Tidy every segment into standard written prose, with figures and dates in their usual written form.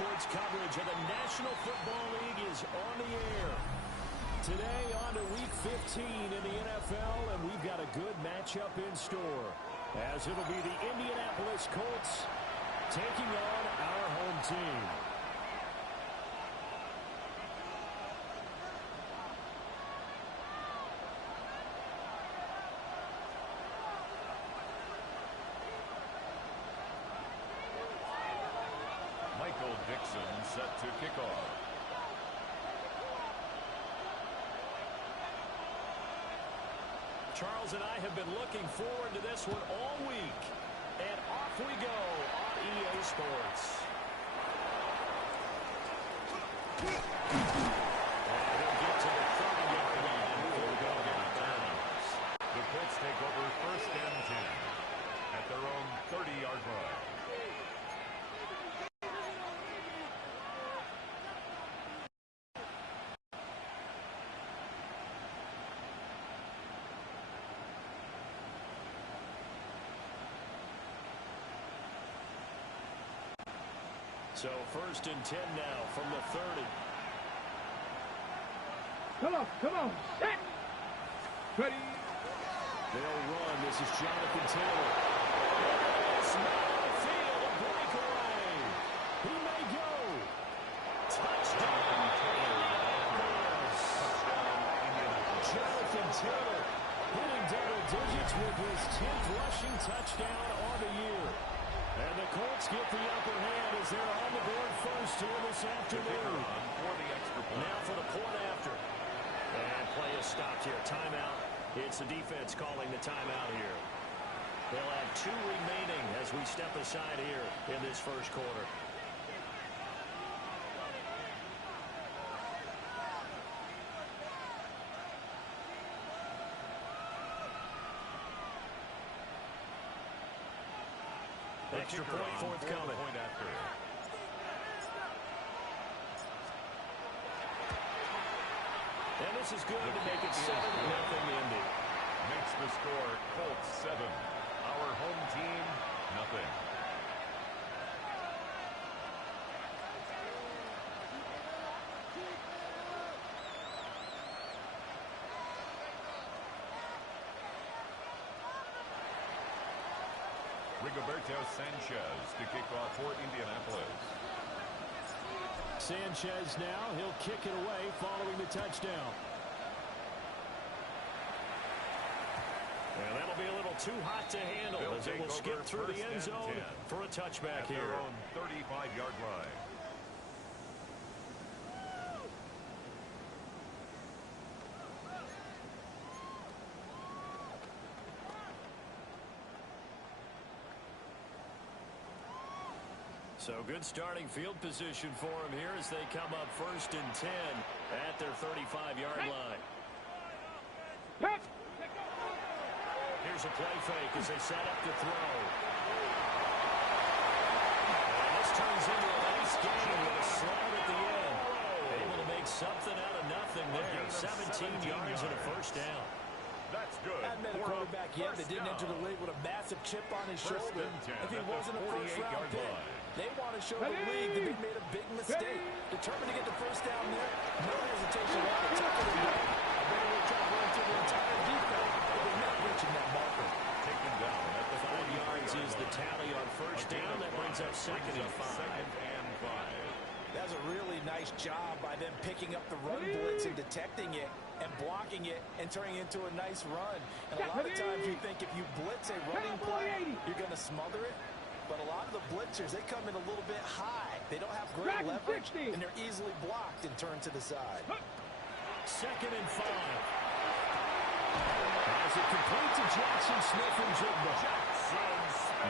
Sports coverage of the National Football League is on the air. Today on to Week 15 in the NFL, and we've got a good matchup in store, as it'll be the Indianapolis Colts taking on our home team. Set to kick off. Charles and I have been looking forward to this one all week. And off we go on EA Sports. And he'll get to the 30-yard line and he'll go out downs. The Colts take over 1st and 10 at their own 30-yard line. So 1st and 10 now from the 30. Come on, set. Ready. They'll run. This is Jonathan Taylor. Small field, a breakaway. He may go. Touchdown. Jonathan Taylor hitting double digits with his 10th rushing touchdown on the year. And the Colts get the upper hand as they're on the board first here this afternoon. Now for the point after. And play is stopped here. Timeout. It's the defense calling the timeout here. They'll have 2 remaining as we step aside here in this first quarter. Extra point forthcoming. Point after. And this is good to make it 7-0 Indy. Makes the score Colts 7. Our home team, nothing. Rigoberto Sanchez to kick off for Indianapolis. Sanchez now, he'll kick it away following the touchdown. And that'll be a little too hot to handle as it will skip through the end zone for a touchback here. Their own 35-yard line. So good starting field position for him here as they come up 1st and 10 at their 35-yard line. Here's a play fake as they set up to throw. And this turns into a nice game with a slide at the end. Able to make something out of nothing there. 17 yards and a 1st down. That's good. I've met a quarterback yet that didn't enter the league with a massive chip on his shoulder. If he wasn't a first-round pick, they want to show the league that they made a big mistake. Determined to get the 1st down there, no hesitation at the tuck it and go. Then we'll try to run through the entire defense, but they're not reaching that marker. Taken down at the 5 yards is the tally on 1st down. That brings up 2nd and 5. That's a really nice job by them picking up the run blitz and detecting it and blocking it and turning it into a nice run. And a lot of times you think if you blitz a running play, you're going to smother it. But a lot of the blitzers, they come in a little bit high. They don't have great leverage, and they're easily blocked and turned to the side. 2nd and 5. As it complete to Jackson Smith and Jigba.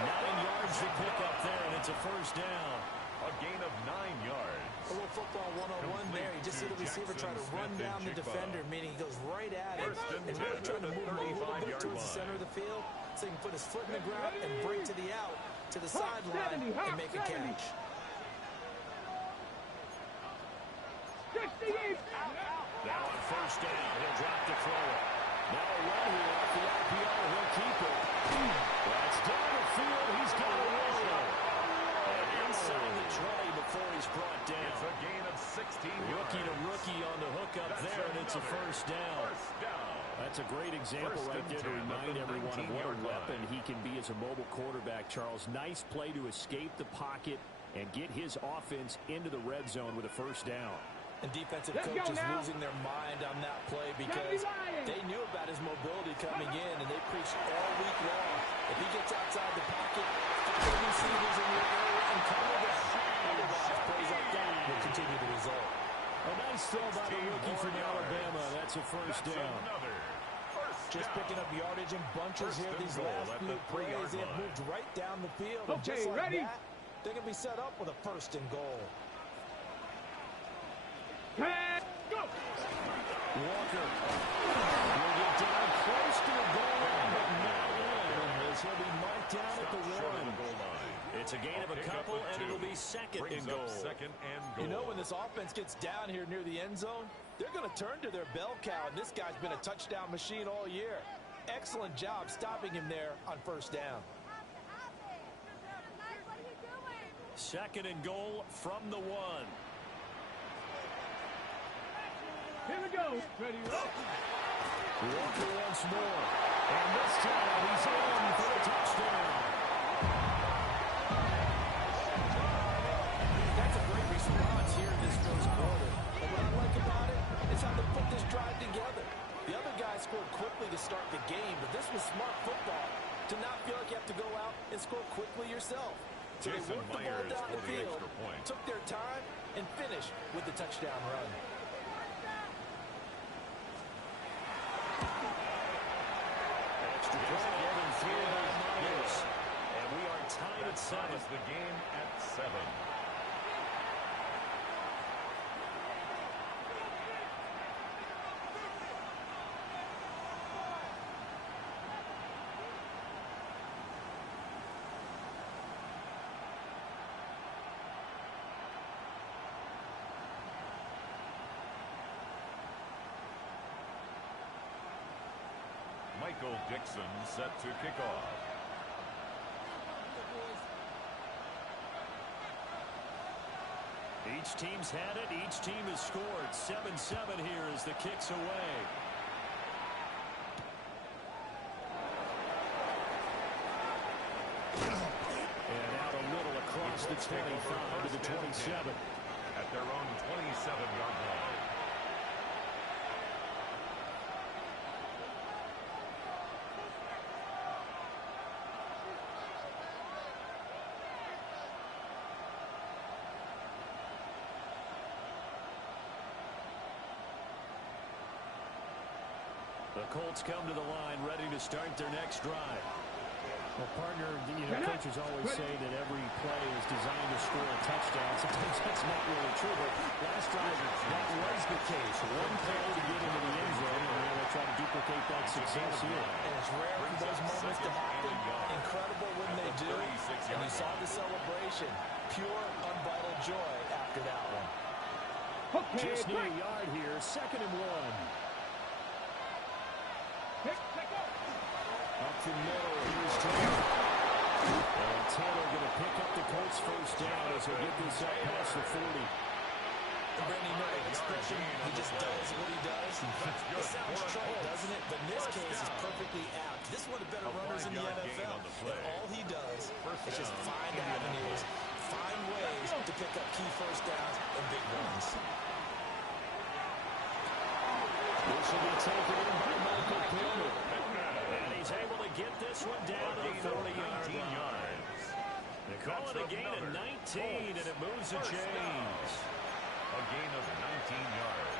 9 yards to pick up there, and it's a 1st down. A gain of 9 yards. A little football 101 there. You just see the receiver try to run down the defender, meaning he goes right at it. And really trying to move him a little bit towards the center of the field so he can put his foot in the ground and break to the out, to the sideline, and make a catch. Now on 1st down, he'll drop to throw it. Now a run here off the RPO. He'll keep it. That's down the field. He's got a roll. And inside the 20 before he's brought down. It's a gain of 16 yards. Rookie to rookie on the hookup there, and it's a first down. That's a great example right there to remind everyone of what a weapon he can be as a mobile quarterback, Charles. Nice play to escape the pocket and get his offense into the red zone with a first down. And defensive coaches losing their mind on that play because they knew about his mobility coming in, and they preached all week long. If he gets outside the pocket, the receivers in your area and cover that. Otherwise, plays like that will continue the result. A nice throw by the rookie from Alabama. That's a first down. Just picking up yardage in bunches here. These last few plays, they have moved right down the field. And just like that, they're going to be set up with a first and goal. Go! Walker will get down close to the goal line, but not in, as he'll be marked down at the one. It's a gain of a couple, and it'll be second and goal. You know, when this offense gets down here near the end zone, they're going to turn to their bell cow, and this guy's been a touchdown machine all year. Excellent job stopping him there on first down. Second and goal from the one. Here we go. Ready, Walker once more. And this time he's in for the touchdown. That's a great response here in this first quarter. And what I like about it is how they put this drive together. The other guy scored quickly to start the game, but this was smart football to not feel like you have to go out and score quickly yourself. So they worked the ball down the field, took their time, and finished with the touchdown run. Extra point given through by Myers. And we are tied at 7. The game at 7. Michael Dixon set to kick off. Each team's had it. Each team has scored. 7-7 here as the kick's away. And out a little across the 25 to the 27. At their own 27-yard line. The Colts come to the line ready to start their next drive. Well, partner, coaches always say that every play is designed to score a touchdown. Sometimes that's not really true, but last drive, that was the case. One play to get into the end zone, and they'll try to duplicate that success here. And it's rare for those moments to happen. Incredible when they do. And you saw the celebration. Pure, unbridled joy after that one. Just near a yard here, 2nd and 1. Up the middle, here's Taylor. And Taylor going to pick up the Colts first down as he'll get this up past the 40. Brandon, you know the expression, he just does what he does. It sounds trite, doesn't it? But in this case, it's perfectly apt. This is one of the better runners in the NFL. And all he does is just find avenues, find ways to pick up key first downs and big runs. This will be taken in by Michael Pittman. And he's able to get this one down to the 40-yard line. They call it a gain of 19, and it moves the chains. A gain of 19 yards.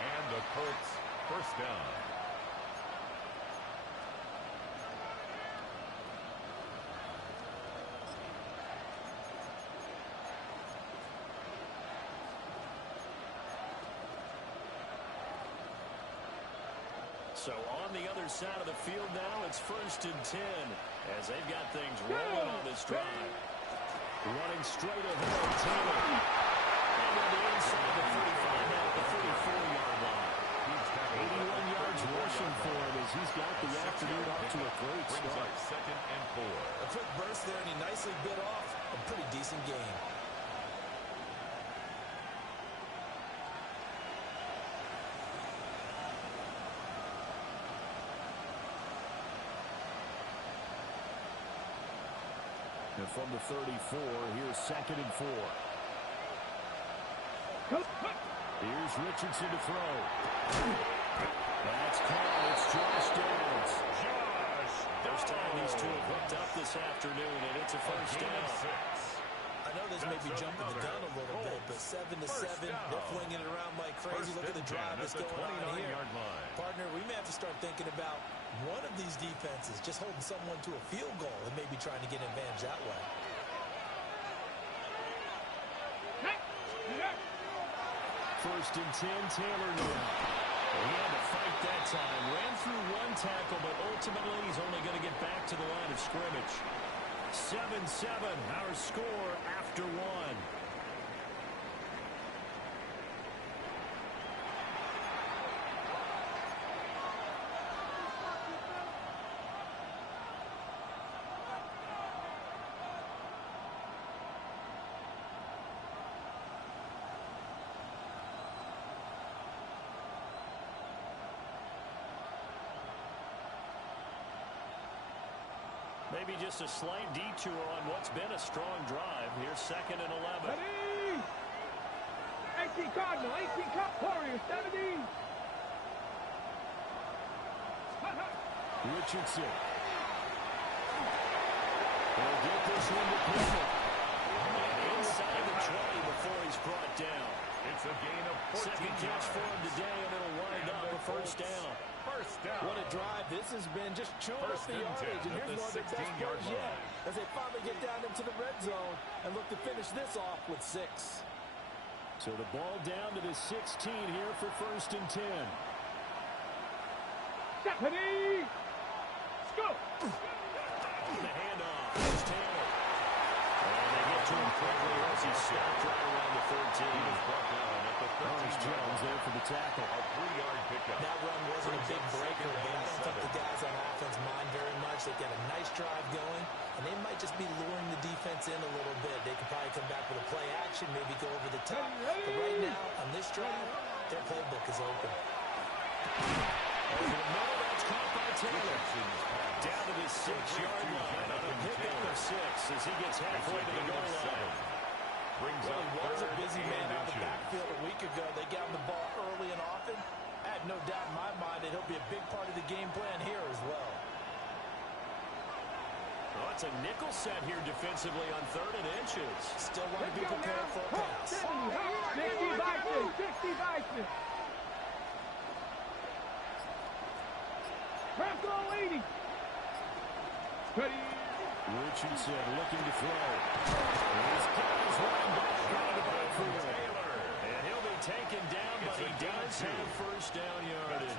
And the Colts first down. So on the other side of the field now, it's 1st and 10 as they've got things rolling on this drive. Running straight ahead, Taylor. And on the inside, the 35, now at the 34-yard line. 81 yards rushing for him as he's got the afternoon off to a great start. 2nd and 4. A quick burst there, and he nicely bit off a pretty decent game. And from the 34, here's 2nd and 4. Here's Richardson to throw. That's caught. It's Josh Downs. First time these two have hooked up this afternoon, and it's a first down. I know this may be jumping the gun a little bit, but 7-7, they're flinging it around like crazy. Look at the drive that's going on here. Partner, we may have to start thinking about one of these defenses just holding someone to a field goal and maybe trying to get an advantage that way. First and 10, Taylor now. He had to fight that time. Ran through one tackle, but ultimately he's only going to get back to the line of scrimmage. 7-7, our score after one. Maybe just a slight detour on what's been a strong drive. Here's 2nd and 11. 18 Cardinal, 18 Cup Warriors, 70. Richardson. He'll get this one to Pickett. And inside the 20 before he's brought down. It's a gain of 14 Second catch for him today, and it'll wind up a first down. First down. What a drive. This has been just chewing up the yardage. And here's one of the best plays yet as they finally get down into the red zone and look to finish this off with 6. So the ball down to the 16 here for first and 10. Stephanie! Go! The handoff. Here's Taylor. And they get to him quickly as he stopped right around the 13. He was brought down at the 13. Jones there for the tackle. A 3-yard pickup. That run wasn't a big breaker, but I don't think the guys on offense mind very much. They've got a nice drive going, and they might just be luring the defense in a little bit. They could probably come back with a play action, maybe go over the top. But right now, on this drive, their playbook is open. Over the middle, that's caught by Taylor. Down to the 6-yard line. A pickup of 6 as he gets halfway to the goal line. Well, he was a busy man out of the backfield a week ago. They got him the ball early and often. I have no doubt in my mind that he'll be a big part of the game plan here as well. Oh, it's a nickel set here defensively on 3rd and inches. Still want to be prepared for a pass. 60 Vikings, 60 Vikings. Ramco 80. Ready. Richardson looking to throw. He's got his running back out of the backfield. And he'll be taken down, but he does have first down yardage.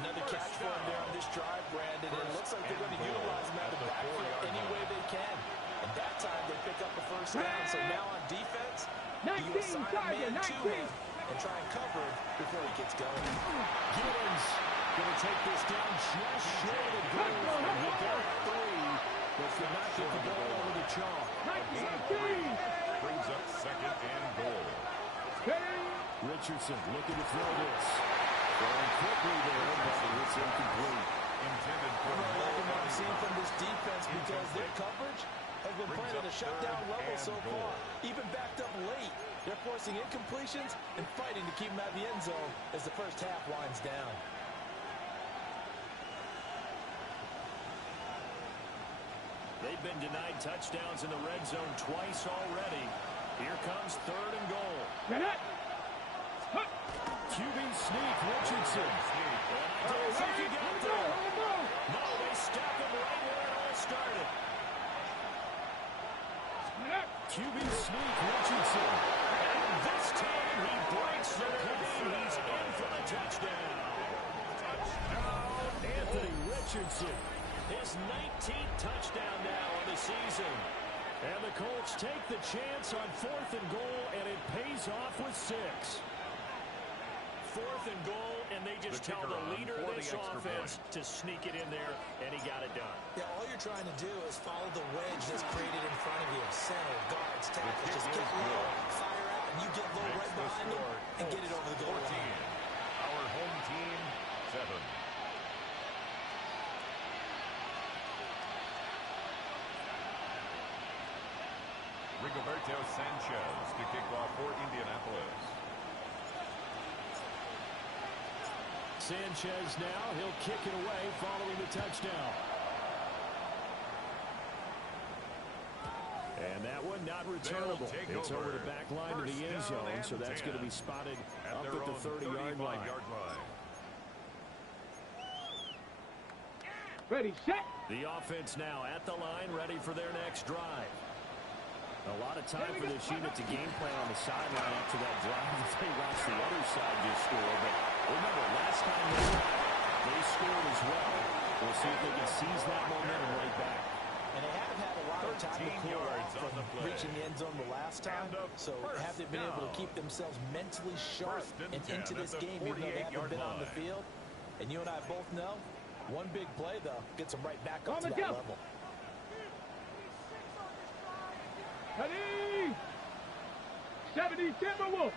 Another catch for him there on this drive, Brandon. And it looks like they're going to utilize him out of the backfield any way they can. And that time they pick up the first down. So now on defense, you assign a man to him and try and cover it before he gets going. Gibbons going to take this down just short of the goal line. He got 3, but could not get the ball over the chalk. Brings up 2nd and goal. Richardson looking to throw this. Going quickly there, but it's incomplete. Intended for I'm liking what I'm seeing from this defense because their coverage has been playing at a shutdown level so far. Even backed up late, they're forcing incompletions and fighting to keep them out of the end zone as the first half winds down. They've been denied touchdowns in the red zone twice already. Here comes 3rd and goal. QB sneak, Richardson. And I don't think he got there. No, they stop him right where it all started. QB sneak, Richardson. And this time he breaks the plane. He's in for the touchdown. Anthony Richardson. His 19th touchdown now of the season. And the Colts take the chance on 4th and goal, and it pays off with 6. 4th and goal, and they just tell the leader of this offense to sneak it in there, and he got it done. Yeah, all you're trying to do is follow the wedge that's created in front of you. Center, guards, tackles, just get low, fire out, and you get low right behind them and get it over the goal line. Our home team, 7. Rigoberto Sanchez to kick off for Indianapolis. Sanchez now, he'll kick it away following the touchdown. And that one not returnable. It's over the back line of the end zone, so that's going to be spotted up at the 30-yard line. Ready, set. The offense now at the line, ready for their next drive. A lot of time for this unit to game plan on the sideline after that drive if they watch the other side just score. But remember, last time they scored as well. We'll see if they can seize that momentum right back. And they haven't had a lot of time to cool off from reaching the end zone the last time, so haven't been able to keep themselves mentally sharp and into this game, even though they haven't been on the field. And you and I both know, one big play, though, gets them right back up to that level. Ready. 70 Timberwolves.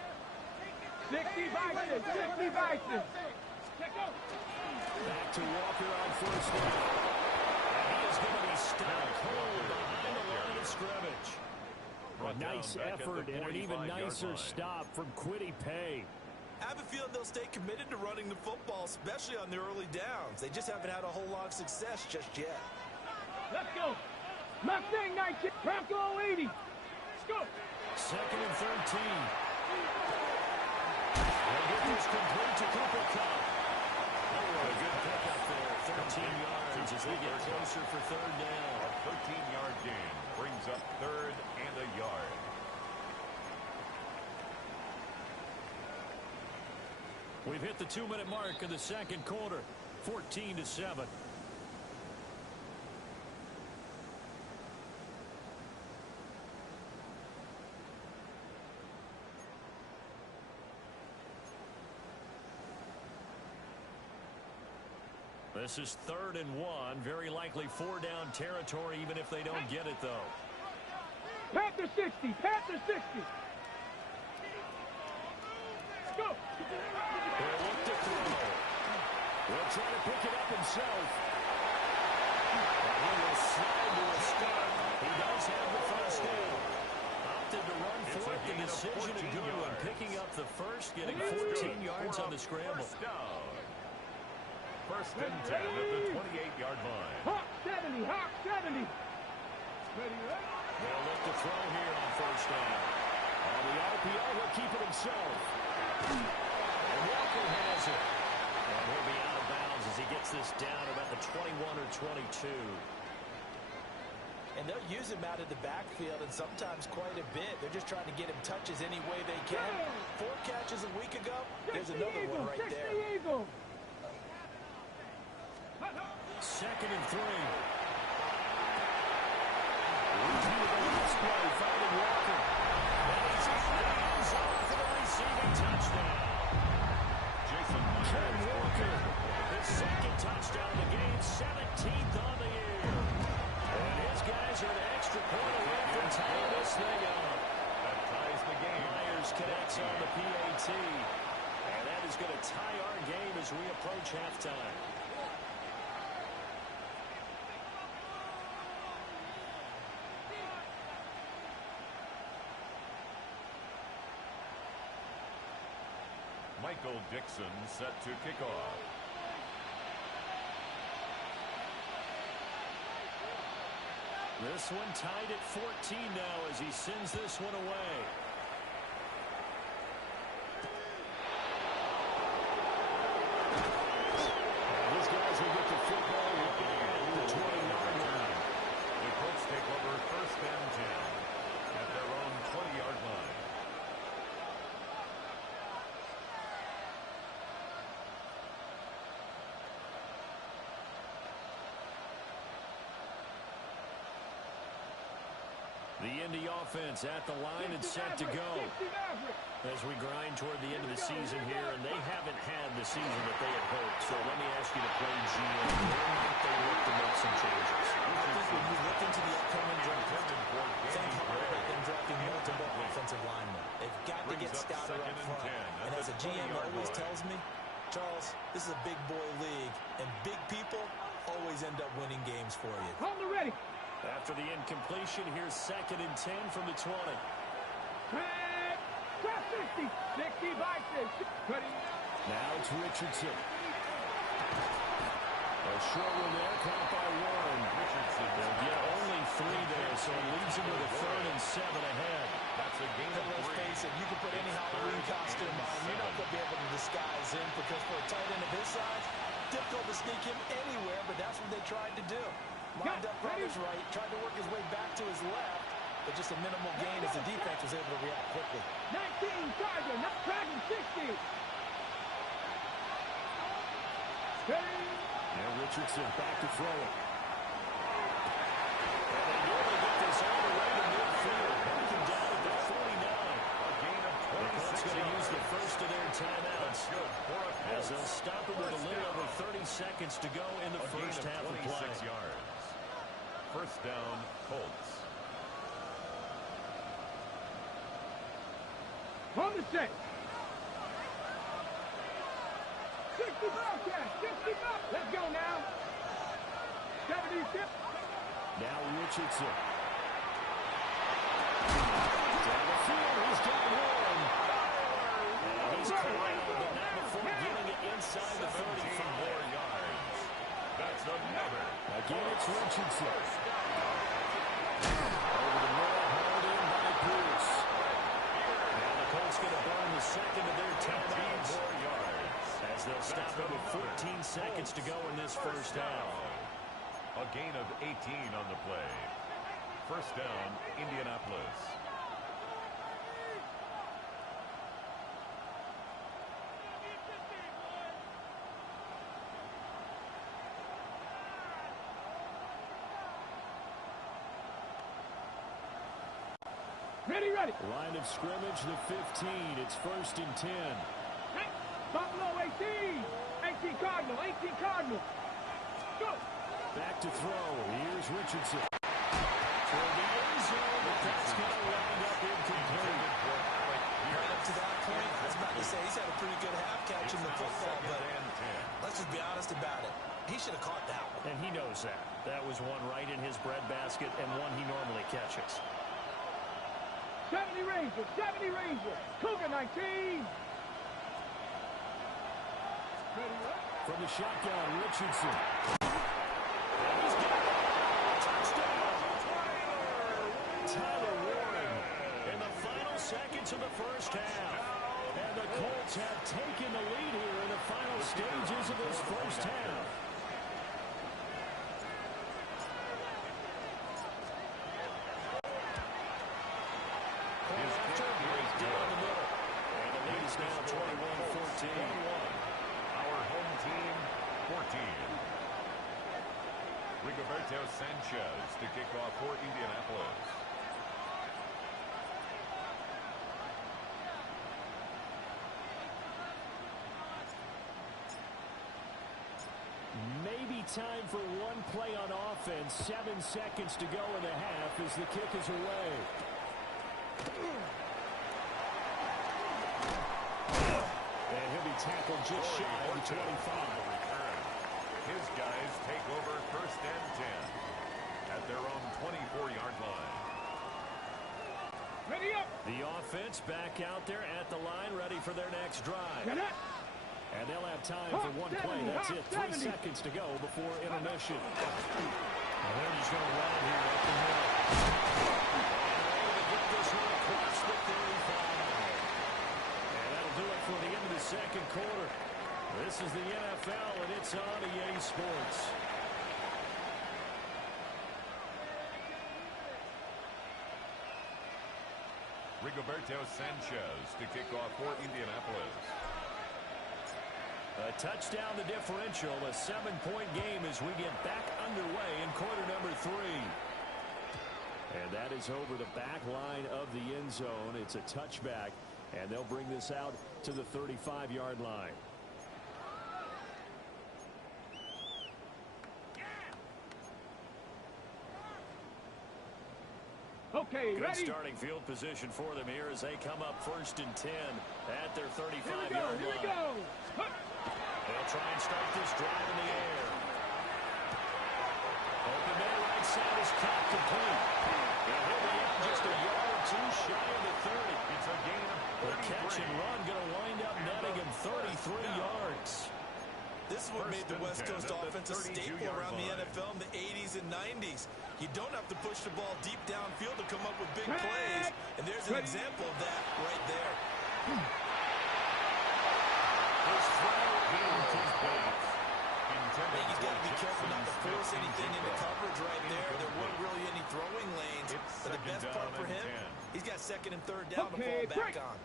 60 Vikings. 60 Vikings. Back to Walker on first down. And he is going to be stopped cold behind the line of scrimmage. A nice effort and an even nicer stop from Kwity Paye. I have a feeling they'll stay committed to running the football, especially on the early downs. They just haven't had a whole lot of success just yet. Let's go. Mustang 19. Bronco 80. Let's go. 2nd and 13. They'll get this complete to Cooper Kupp. Oh, a good pickup there. 13 yards as they get closer for 3rd down. A 13-yard gain brings up 3rd and a yard. We've hit the 2-minute mark in the 2nd quarter. 14-7. This is 3rd and 1. Very likely 4-down territory, even if they don't get it, though. Panther 60. Panther 60. Let's go. He'll look to throw. He'll try to pick it up himself. And he will slide to a start. He does have the first down. Opted to run for it. The decision to go and picking up the first, getting 14 yards on the scramble. First down. 1st and 10 at the 28-yard line. Hawk 70. Hawk 70. Ready, ready. He'll look to throw here on 1st down. On the RPO, he'll keep it himself. And Walker has it. And he'll be out of bounds as he gets this down about the 21 or 22. And they'll use him out of the backfield, and sometimes quite a bit. They're just trying to get him touches any way they can. 4 catches a week ago. There's another one right there. 60 Eagle. 2nd and 3. Repeat of the last play, finding Walker. And he's in the end zone for the receiving touchdown. Jason Ken Walker, his 2nd touchdown of the game, 17th on the year. And his guys are an extra point away from tying this thing up. That ties the game. Myers connects on the PAT. And that is going to tie our game as we approach halftime. Michael Dixon set to kick off. This one tied at 14 now as he sends this one away. These guys will get the football right at the 20-yard line. The Colts take over 1st and 10 at their own 20-yard line. The Indy offense at the line and set to go as we grind toward the end of the season here, and they haven't the season that they had hoped. So let me ask you to play GM. Where might they look to make some changes? I think when you look into the upcoming draft, think hard about them drafting multiple offensive linemen. They've got to get scouted up front. And as a GM always tells me, Charles, this is a big boy league, and big people always end up winning games for you. Hold it ready. After the incompletion, here's 2nd and 10 from the 20. Cross 60. 60 by 6. Now it's Richardson. A short one there, caught by Warren. Richardson will get only 3 there, so it leaves him with a 3rd and 7 ahead. That's a game of Let's face it, you can put any Halloween costume on. You're not going to be able to disguise him because for a tight end of his size, difficult to sneak him anywhere, but that's what they tried to do. Lined up on his right, tried to work his way back to his left, but just a minimal gain as the defense was able to react quickly. 19 Charger, not Dragon 60. And Richardson back to throw it. And they nearly get this all the way to midfield. Backing down at the 49. A gain of 26 The Colts going to use the first of their timeouts. As they'll stop it with a little over 30 seconds to go in the first half of play. 26 yards. First down, Colts. On the set. 60 broadcast. 60 up. Let's go now. 76. Now Richardson. Down the field. He's got one. And he's corralled, but not before getting it inside the 35. More yards. That's another. Again, it's Richardson. Over the middle, hauled in by Bruce. Now the Colts going to burn the second of their timeouts. More yards. As they'll stop it with 14 seconds to go in this first half. A gain of 18 on the play. First down, Indianapolis. Ready, ready. Line of scrimmage, the 15. It's 1st and 10. Hey, Buffalo 18. 18 Cardinal. 18 Cardinal. Go. Back to throw. Here's Richardson. For the end zone, but that's going to wind up incomplete. Right up to that point, I was about to say he's had a pretty good half catching the football, but let's just be honest about it. He should have caught that one. And he knows that. That was one right in his breadbasket and one he normally catches. 70 Rangers. 70 Rangers. Cougar 19. From the shotgun, Richardson. And he's got it. Touchdown. Tyler Warren in the final seconds of the first half. And the Colts have taken the lead here in the final stages of this first half. Down the middle. And the lead is now 21-14. Our home team, 14. Rigoberto Sanchez to kick off for Indianapolis. Maybe time for one play on offense. 7 seconds to go in the half as the kick is away. And he'll be tackled just shy of the 25. His guys take over 1st and 10 at their own 24-yard line. Ready up. The offense back out there at the line, ready for their next drive. Get it. And they'll have time for one play. That's it. 3 seconds to go before intermission. And they're just going to run it here up the middle. And they're able to get this one across the 35. And that'll do it for the end of the second quarter. This is the NFL, and it's on EA Sports. Rigoberto Sanchez to kick off for Indianapolis. A touchdown the differential, a 7-point game as we get back underway in quarter number 3. And that is over the back line of the end zone. It's a touchback, and they'll bring this out to the 35-yard line. Okay, Good ready? starting field position for them here as they come up 1st and 10 at their Here we 35-yard go, here we line. go. They'll try and start this drive in the air. Open man right side is caught complete. And he'll be out just a yard or two shy of the 30. It's a gain of The 33. catch and run going to wind up netting him 33 yards. This is what made the West 1st and 10 Coast at the offense a staple 32-yard around the line. NFL in the 80s and 90s. You don't have to push the ball deep downfield to come up with big plays, and there's an example of that right there. His throw gained his base. I think he's got to be careful not to force anything into coverage right there. There weren't really any throwing lanes, but the best part for him, he's got 2nd and 3rd down to fall back on.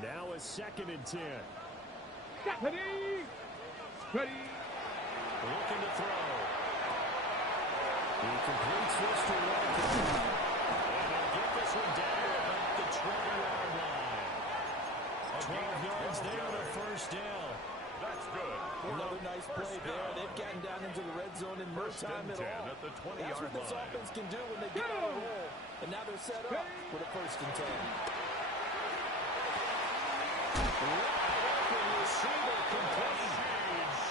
Now is 2nd and 10. Ready? Ready? Looking to throw. He completes this to Walker. And he'll get this one down to about the 20-yard line. 12 yards there on a 1st down. That's good. Another nice play there. They've gotten down into the red zone in no 1st time and at 10 all. at the That's 20-yard what this line. offense can do when they get on a roll. And now they're set up with a 1st and 10. Wide open receiver complete.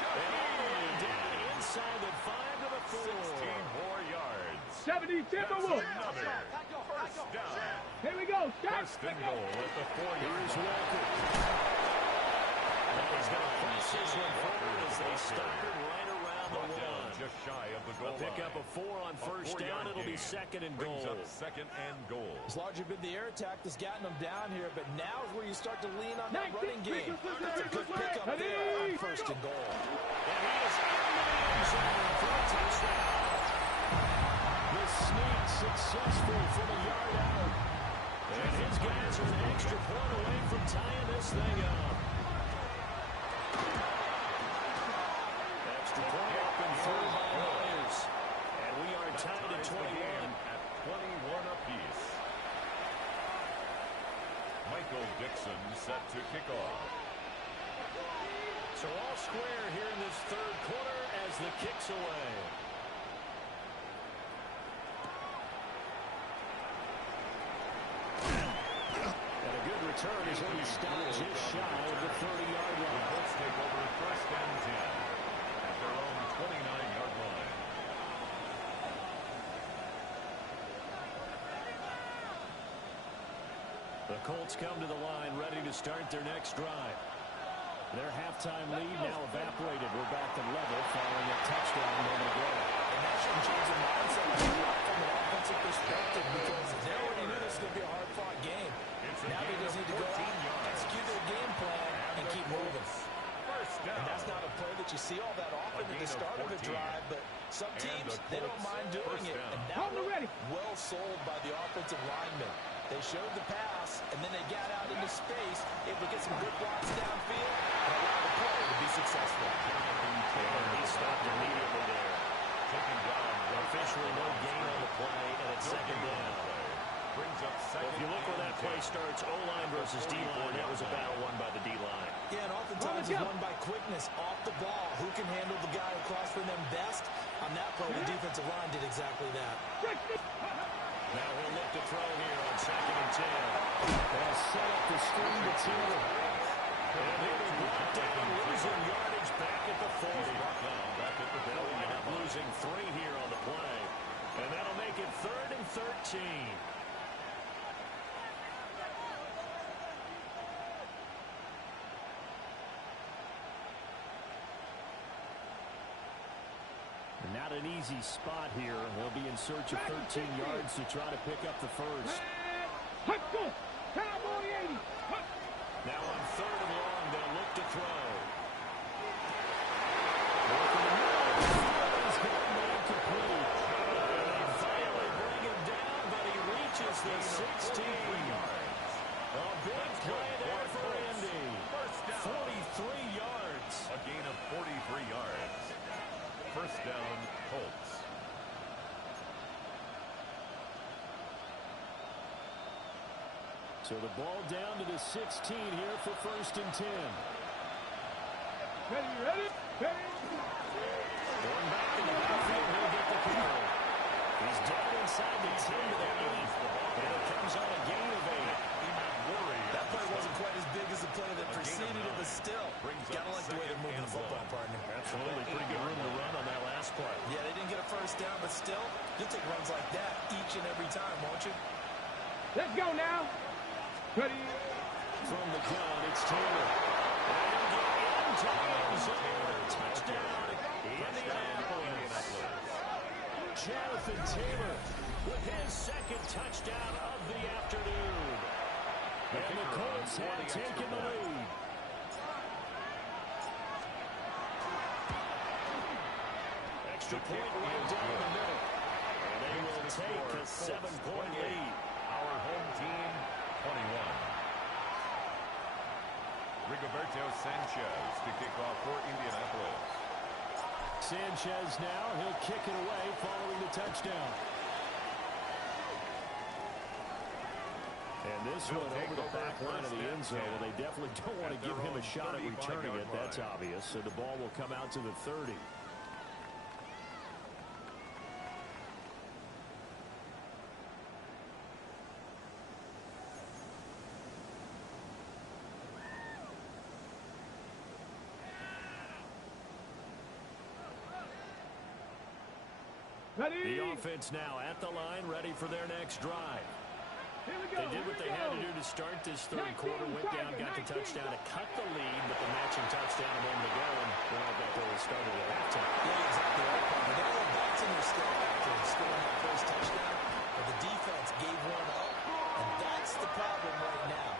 And all the way down inside the 5 to the 4. 16 more yards. 70 Timberwolves. Another 1st down. Here we go. Start. 1st and goal at the 4-yard Here's line. Walker. And he's going to press this one forward as they stop it right around the Brought down 1. just shy of the A goal pickup line. of 4 on 1st down. It'll be 2nd and goal. Brings up 2nd and goal. It's largely been the air attack that's gotten them down here, but now is where you start to lean on that running game. That's a good pickup there on 1st and goal. And he is in the end zone for a touchdown. The sneak successful from a yard out. And his guys are an extra point away from tying this thing up. Extra point up and through by Myers. And we are tied at 21. At 21 apiece. Michael Dixon set to kick off. So all square here in this 3rd quarter as the kick's away. And a good return is when he stopped just shy of the 30-yard The line. Colts take over 1st and 10 at their own 29-yard line. The Colts come to the line ready to start their next drive. Their halftime lead now evaporated. We're back to level following a touchdown a moment ago. And that should change the mindset a lot from an offensive perspective because they already knew this was going to be a hard-fought game. Now they just need to go out, execute their game plan, and keep moving. 1st down. And that's not a play that you see all that often at the start of a drive, but some teams, they don't mind doing it. And that Hold it one, ready. well sold by the offensive linemen. They showed the pass, and then they got out into space, able to get some good blocks downfield, and allow the play to be successful. And he stopped immediately there. Taking down Officially no gain on the play, and it's 2nd down. Brings up 2nd. Well, if you look where that play starts, O-line versus D-line, that was a battle won by the D-line. Yeah, and oftentimes it's won by quickness off the ball. Who can handle the guy across from them best? On that play, the defensive line did exactly that. Now he'll look to throw here on 2nd and 10. They'll set up the screen to Taylor. And he'll be brought down, losing yardage back at the 40. They'll wind up losing 3 here on the play. And that'll make it 3rd and 13. Not an easy spot here. They'll be in search of 13 yards to try to pick up the first. Cowboy 80. Now on 3rd and long, they'll look to throw. He's got him incomplete. They finally bring him down, but he reaches the 16. A big play there for Indy. 43 yards. A gain of 43 yards. 1st down, Colts. So the ball down to the 16 here for 1st and 10. Ready, ready, ready. Going back in the backfield, he'll get the kicker. He's down inside the 10 to the 8. And it comes on a gain of 8. That play wasn't quite as big as the play that preceded it, but still, gotta like the way they're moving the football, partner. Absolutely. Pretty good room to run on that last play. Yeah, they didn't get a first down, but still, you'll take runs like that each and every time, won't you? Let's go now. Ready. From the gun, it's Taylor. And he'll get into the end zone. Touchdown, Indianapolis. Jonathan Taylor with his second touchdown of the afternoon. And the Colts have taken the lead. Extra point right down the middle. And they will take a 7-point lead. Our home team, 21. Rigoberto Sanchez to kick off for Indianapolis. Sanchez now, he'll kick it away following the touchdown. And this one over the back line of the end zone. Well, they definitely don't want to give him a shot at returning it. That's obvious. So the ball will come out to the 30. Ready. The offense now at the line, ready for their next drive. Here we go. They did what they had to do to start this third quarter. Went down, got the touchdown to cut the lead, but the matching touchdown a moment ago, and we're not that goal started at halftime. Yeah, exactly right. But they were back in their step after scoring that first touchdown, but the defense gave one up, and that's the problem right now.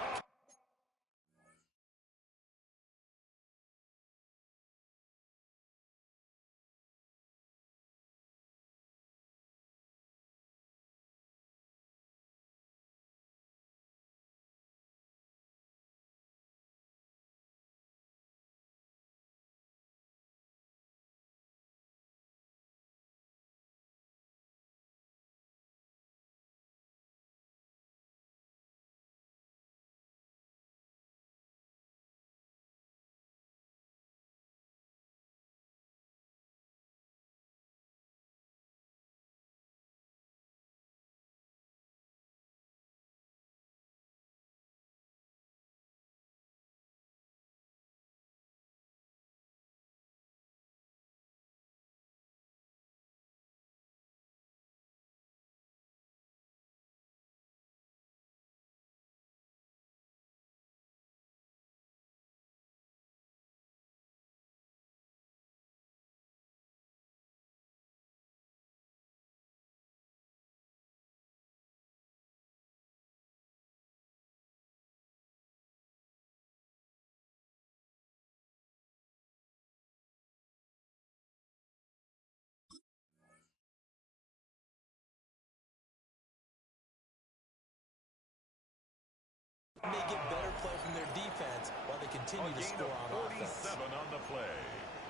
They get better play from their defense while they continue to score on offense. On the play.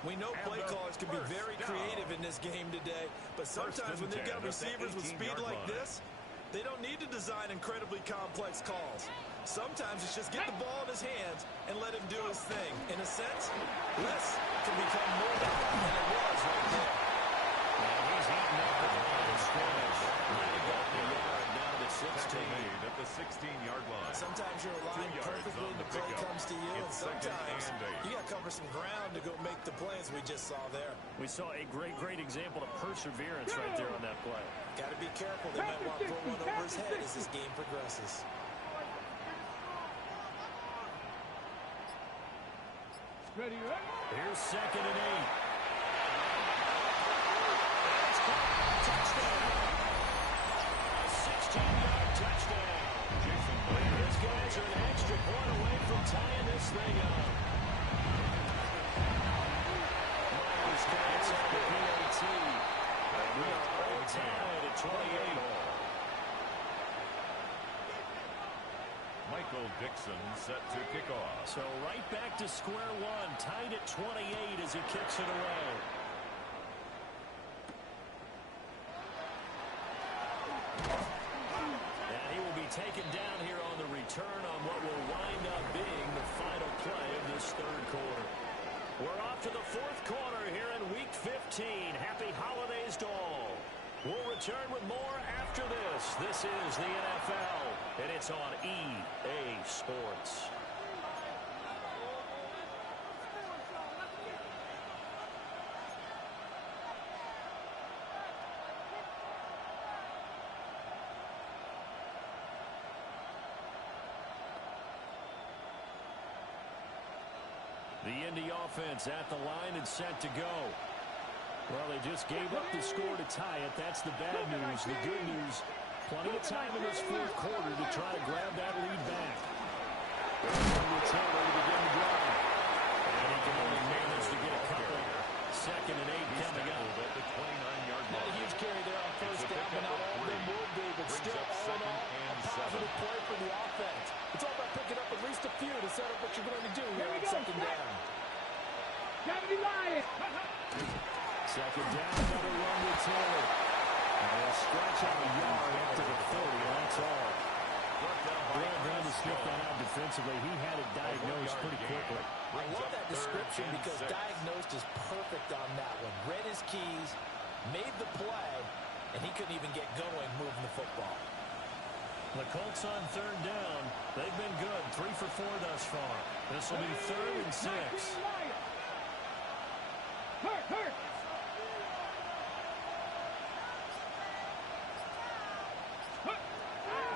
We know play callers can be very creative in this game today, but sometimes when they've got receivers with speed like this, they don't need to design incredibly complex calls. Sometimes it's just get the ball in his hands and let him do his thing. In a sense, less can become more than it was right there. And he's eaten up the line of scrimmage. He got the yard down to 16. At the 16-yard line. Sometimes you're aligned perfectly and the play comes to you, and sometimes you got to cover some ground to go make the plays we just saw there. We saw a great example of perseverance right there on that play. Got to be careful. They might want to throw one over his head as this game progresses. Ready. Here's 2nd and 8. It's caught. Touchdown. A 16-yard touchdown. These guys are an extra point away from tying this thing up. Myers gets on the PAT. And we are all tied at 28. Michael Dixon set to kick off. So right back to square one, tied at 28 as he kicks it away. And he will be taken down here on the return on what will wind up being the final play of this third quarter. We're off to the fourth quarter here in Week 15. Happy holidays to all. We'll return with more after this. This is the NFL, and it's on EA Sports. The Indy offense at the line and set to go. Well, they just gave up the score to tie it. That's the bad news. The good news, plenty of time in this fourth quarter to try to grab that lead back. Taylor to begin the drive. And he can only manage to get a couple. 2nd and 8 coming up. At the 29-yard Not a line. huge carry there on first down, but not all of them will be. But still, all in all, a positive play for the offense. It's all about picking up at least a few to set up what you're going to do here on 2nd down. Second down, another run with Taylor. And they'll stretch out a yard after the 30, and that's all. Well done to sniff that out defensively. He had it diagnosed pretty quickly. I love that description because diagnosed is perfect on that one. Read his keys, made the play, and he couldn't even get going moving the football. The Colts on 3rd down. They've been good. 3 for 4 thus far. This will be 3rd and 6. Hurt.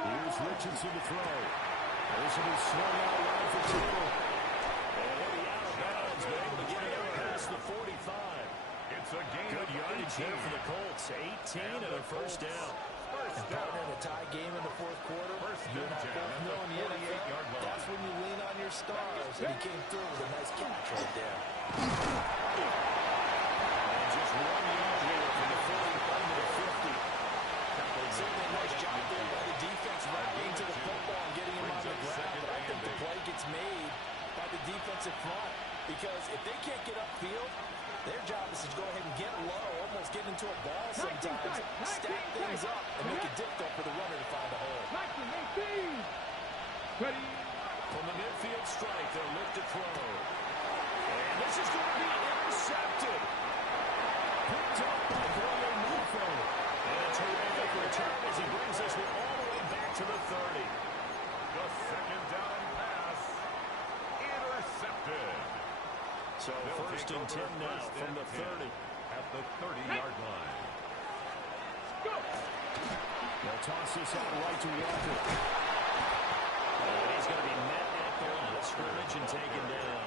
Here's Richardson to throw. This will be swung out wide for Taylor. And he'll be out of bounds, but able to get it out past the 45. It's a gain. Good yardage there for the Colts. 18 and a first down. And partner in a tie game in the fourth quarter, you and I both know in the NFL, that's when you lean on your stars. And he came through with a nice catch right there. And just 1 yard here from the 45 to the 50. Certainly a nice job there by the defense running into the football and getting him on the ground. But I think the play gets made by the defensive front because if they can't get upfield, their job is to go ahead and get low, almost get into a ball sometimes, stack things up, and make it difficult for the runner to find a hole. From the midfield strike, they'll lift to throw. And this is going to be intercepted. Picked up by Brian Murphy. And a terrific return as he brings us all the way back to the 30. The 2nd down pass. Intercepted. So first and 10 now from the 30. At the 30-yard line. They'll toss this out right to Walker. And he's going to be met at the line of scrimmage and taken down.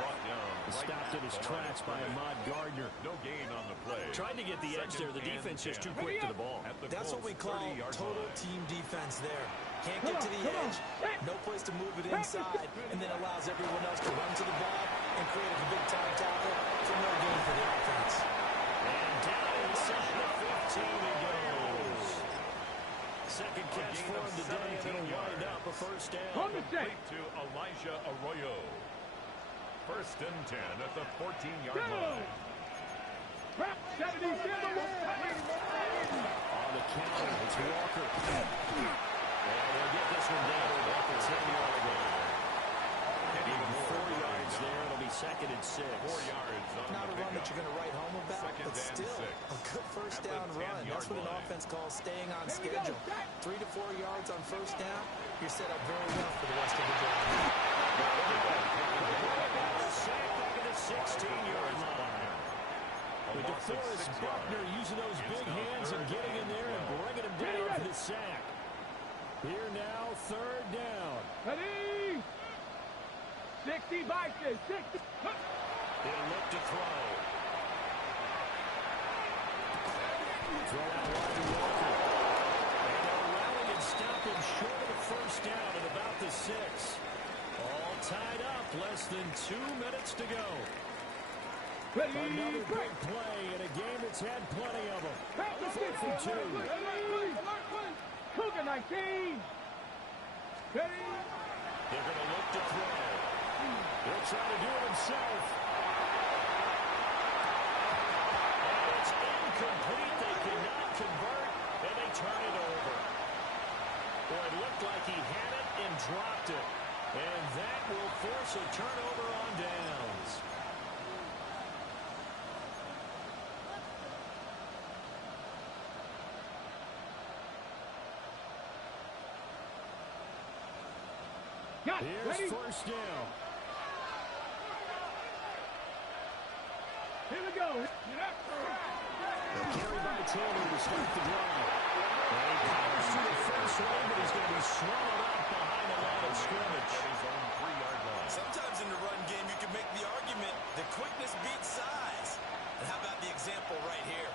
Brought down. Stopped in his tracks by Ahmad Gardner. No gain on the play. Tried to get the edge there. The defense just too quick to the ball. That's what we call total team defense there. Can't get to the edge, no place to move it inside, and then allows everyone else to run to the ball and create a big-time tackle for no gain for the offense. And down inside the 15 it goes. Second catch for him today, and it'll wind up a first down. Complete to Elijah Arroyo. 1st and 10 at the 14-yard line. On the counter, it's Walker. And they'll get this one down at the 10-yard line. And even 4 yards there, it'll be 2nd and 6. 4 yards on Not the a run that you're going to write home about, Second but and still 6. a good first At the down run. 10-yard That's what an line. offense calls staying on schedule. 3 to 4 yards on first down, you're set up very well for the rest of the drive. Sack back at the 16-yard line. With DeForest Buckner using those big hands and getting in there and bringing him down for the sack. Here now, 3rd down. Ready? 60 boxes, 60. He'll look to throw. Throw out wide to Walker. And they'll rally and stop him short of the first down at about the 6. All tied up, less than 2 minutes to go. Another big play in a game that's had plenty of them. 4th and 2. Cougar 19. Ready? They're going to look to throw. He'll try to do it himself. And it's incomplete. They cannot convert, and they turn it over. Well, it looked like he had it and dropped it. And that will force a turnover on downs. Here's first down. Here we go. A carry by Taylor to start the drive. And he powers to the first one, but he's going to be swallowed up behind the line of scrimmage. His own 3-yard line. Sometimes in the run game, you can make the argument that quickness beats size. And how about the example right here?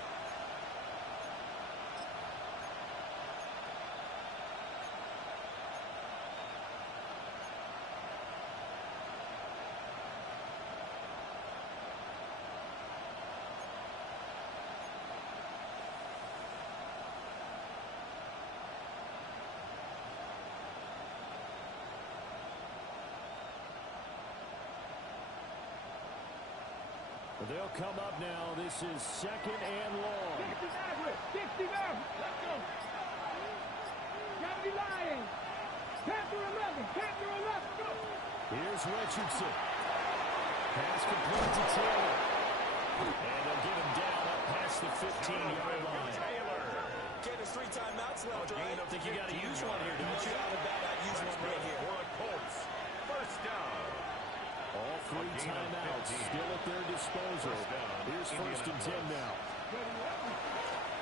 They'll come up now. This is second and long. 60 Maverick. Let's go. Gotta be lying. Panther 11. Panther 11. Go. Here's Richardson. Pass complete to Taylor. And they'll get him down up past the 15-yard line. Okay, there's 3 timeouts left, right? I think you got to use one here, don't you? Not bad. I'd use one right here. For the Colts. First down. All 3 timeouts still at their disposal. Here's first and 10 now.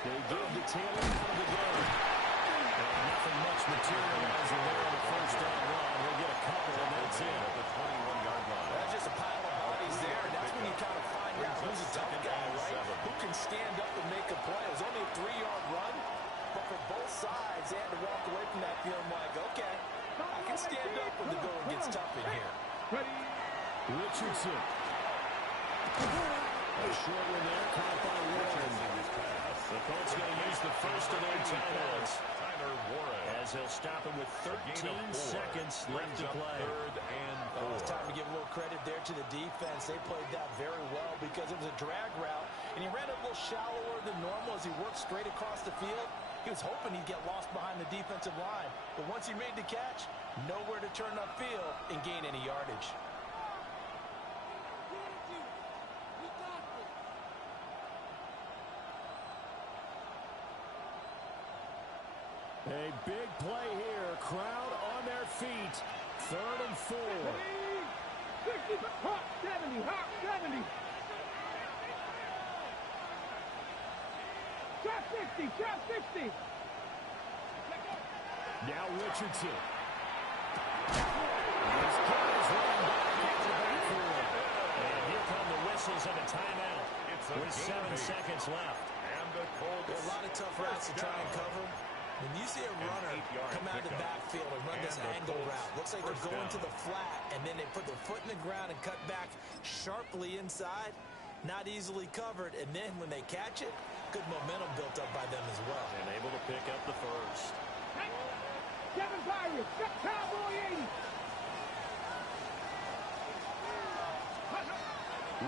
They give to Taylor out of the gun. And nothing much materializing there on the first down run. We'll get a couple, and that's it. At the 21-yard line. That's just a pile of bodies there, and that's when you kind of find out who's a tough guy, right? Who can stand up and make a play. It was only a 3-yard run, but for both sides, they had to walk away from that feeling like, okay, I can stand up when the going gets tough in here. Richardson. A short one there, caught by Warren. The Colts going to use the first of their timeouts. As they'll stop him with 13 seconds left to play. It's time to give a little credit there to the defense. They played that very well because it was a drag route, and he ran a little shallower than normal as he worked straight across the field. He was hoping he'd get lost behind the defensive line, but once he made the catch, nowhere to turn upfield and gain any yardage. A big play here. Crowd on their feet. 3rd and 4. 60, Hawk 70, Hawk 70. Shot 60, shot 60. Now Richardson. These guys running back into the backfield. And here come the whistles and a timeout. With 7 seconds left. And the Colts. A lot of tough routes to try and cover. When you see a runner come out of the backfield and run this angle route, looks like they're going to the flat, and then they put their foot in the ground and cut back sharply inside, not easily covered, and then when they catch it, good momentum built up by them as well. And able to pick up the first. 7 Pirates, Cowboy 80.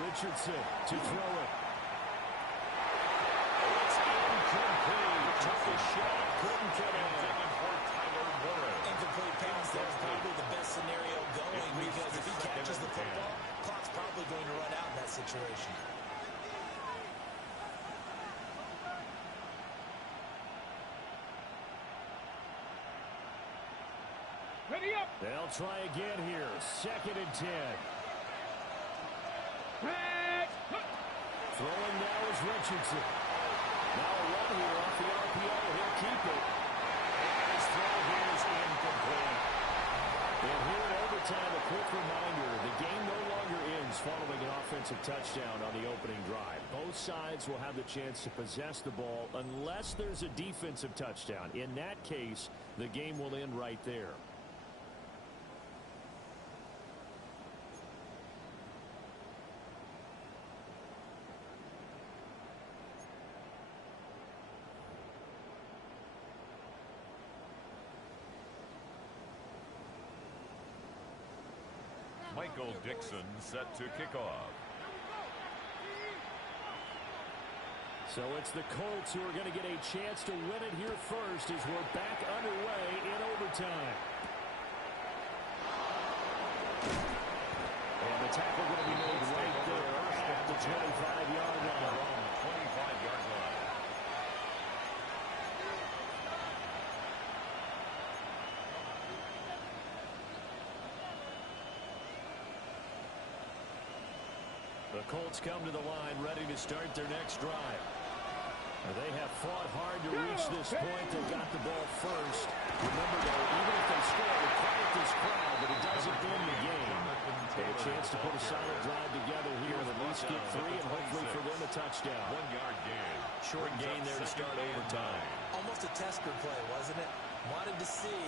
Richardson to throw it. It's incomplete. Took a shot. Couldn't get it. Incomplete pass there is probably the best scenario going because if he catches the football, clock's probably going to run out in that situation. Ready up. They'll try again here. 2nd and 10. Throwing now is Richardson. Now a run here off the RPO. He'll keep it. And his throw here is incomplete. And here in overtime, a quick reminder, the game no longer ends following an offensive touchdown on the opening drive. Both sides will have the chance to possess the ball unless there's a defensive touchdown. In that case, the game will end right there. Michael Dixon set to kick off. So it's the Colts who are going to get a chance to win it here first as we're back underway in overtime. And the tackle going to be made right there at the 25-yard line. 25-yard line. The Colts come to the line ready to start their next drive. They have fought hard to reach this point. They got the ball first. Remember, though, even if they score, they quiet this crowd, but it doesn't win the game. They have a chance to put a solid drive together here and at least get 3 and hopefully for them a touchdown. 1-yard gain. Short gain there to start overtime. Almost a tester play, wasn't it? Wanted to see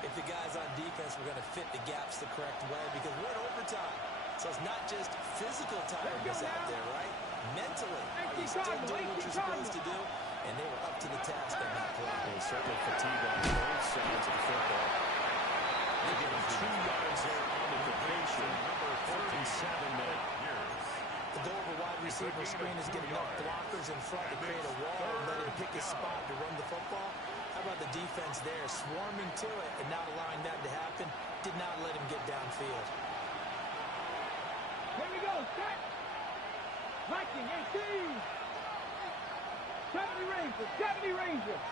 if the guys on defense were going to fit the gaps the correct way because we're in overtime. So it's not just physical tiredness out there, right? Mentally, are you still doing what you're supposed to do? And they were up to the task on that play. There's certainly fatigue on both sides of the football. They get him 2 yards there on the completion. Number 37 now. The goal of a wide receiver screen is getting enough blockers in front to create a wall and let him pick his spot to run the football. How about the defense there, swarming to it and not allowing that to happen? Did not let him get downfield. Here we go, set. Viking, 18. 70 Rangers, 70 Rangers.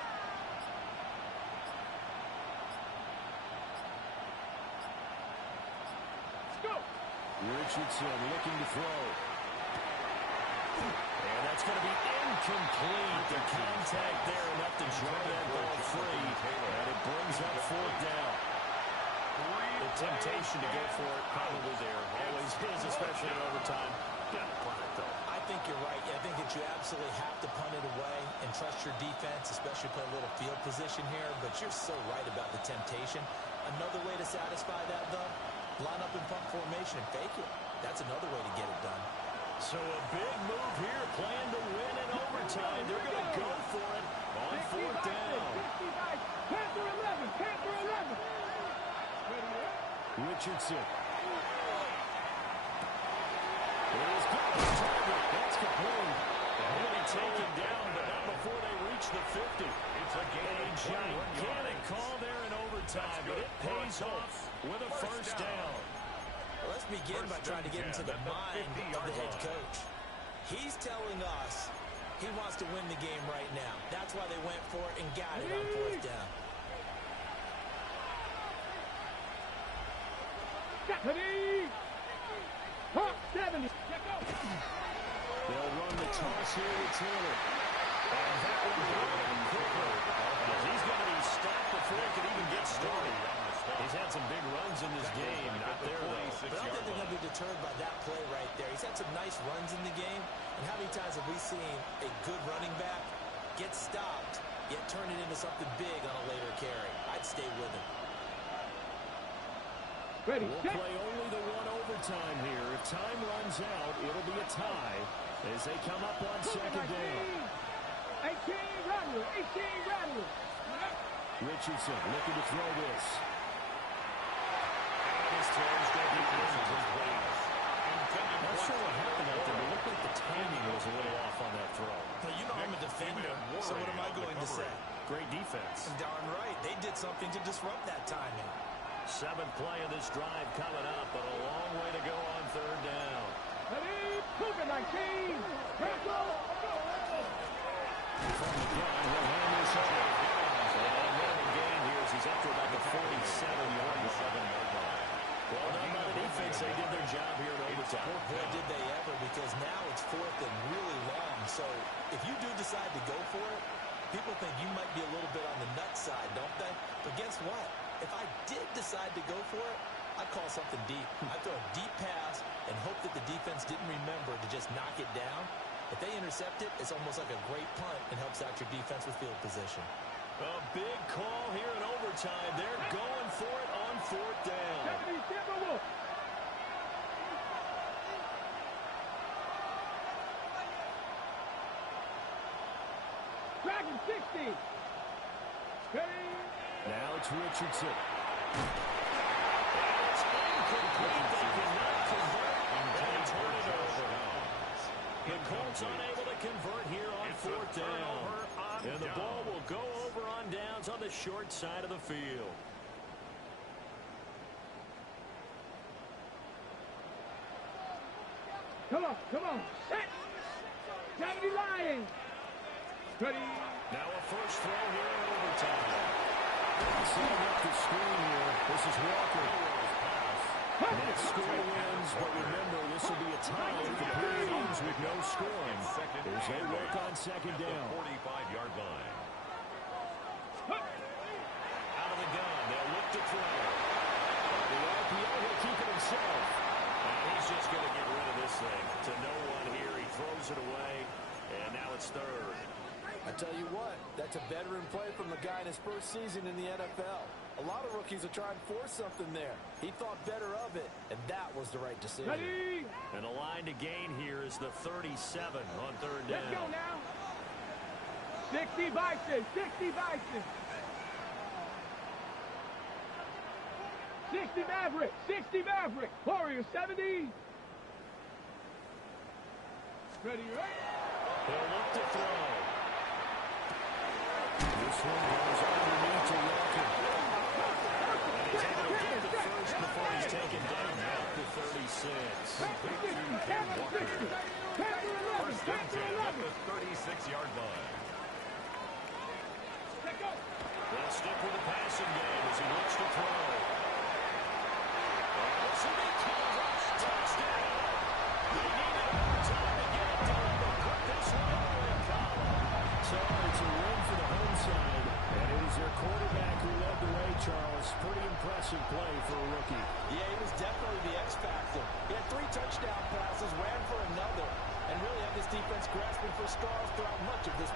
Let's go. Richardson looking to throw. And that's going to be incomplete. The contact there enough to jar that ball free. And it brings up 4th down. The temptation to go for it probably there. Always is, especially in overtime. Got to punt it, though. I think you're right. I think that you absolutely have to punt it away and trust your defense, especially play a little field position here. But you're so right about the temptation. Another way to satisfy that, though, line up in punt formation and fake it. That's another way to get it done. So a big move here, plan to win in overtime. They're going to go for it on 4th down. Panther 11, Panther 11. Richardson. That's complete. They're going to be taken down, but not before they reach the 50. It's a gigantic call there in overtime, but it pays off with a 1st down. Well, let's begin by trying to get into the mind of the head coach. He's telling us he wants to win the game right now. That's why they went for it and got it on 4th down. Stephanie! Hawk 70. They'll run the toss here with Taylor. And that one going quickly. He's going to be stopped before he can even get started. He's had some big runs in this game. Not there, though. But I don't think they're going to be deterred by that play right there. He's had some nice runs in the game. And how many times have we seen a good running back get stopped, yet turn it into something big on a later carry? I'd stay with him. Ready, we'll play only the 1 overtime here. If time runs out, it'll be a tie as they come up on 2nd down. 18 Rattler, 18 Rattler. Richardson looking to throw this. Not sure what happened out there. It looked like the timing was a little off on that throw. But you know I'm a defender, so what am I going to say? Great defense. Darn right. They did something to disrupt that timing. 7th play of this drive coming up, but a long way to go on 3rd down. Ready, Cougar 19. Tackle. From the gun, he'll hand this over. And running gain here as he's up to about the 47-yard line. Well done by the defense. They did their job here in overtime. Boy, did they ever, because now it's 4th and really long. So if you do decide to go for it, people think you might be a little bit on the nut side, don't they? But guess what? If I did decide to go for it, I'd call something deep. I'd throw a deep pass and hope that the defense didn't remember to just knock it down. If they intercept it, it's almost like a great punt and helps out your defense with field position. A big call here in overtime. They're going for it on 4th down. 70 Timberwolf. Dragon 60. Ready. Now it's Richardson. And it's incomplete. They cannot convert and turn it over. The Colts unable to convert here on 4th down. And the ball will go over on downs on the short side of the field. Come on. Set. 70 Lions. Ready. Now a first throw here in overtime. Setting up the screen here. This is Walker. Next score wins, but remember, this will be a tie if the period ends with no scoring. As they work on second down. 45-yard line. Out of the gun, they'll look to throw. The RPO, he'll keep it himself. And he's just going to get rid of this thing. To no one here, he throws it away, and now it's third. I tell you what, that's a veteran play from the guy in his first season in the NFL. A lot of rookies are trying to force something there. He thought better of it, and that was the right decision. Ready? And the line to gain here is the 37 on third down. Let's go now. 60 Bison, 60 Bison. 60 Maverick, 60 Maverick. Warriors 70. Ready, right? He'll look to throw. This one goes underneath to Walker. And he's able to get the first before he's taken down at the 36. First and 10 at the 36-yard line. They'll stick with the passing game as he looks to throw. This will be Calvert. Touchdown. They needed overtime to get it done, but put this one away, Colin. So it's a win for the home side, and it was their quarterback who led the way, Charles. Pretty impressive play for a rookie. Yeah, he was definitely the X factor. He had 3 touchdown passes, ran for another, and really had this defense grasping for straws throughout much of this ball.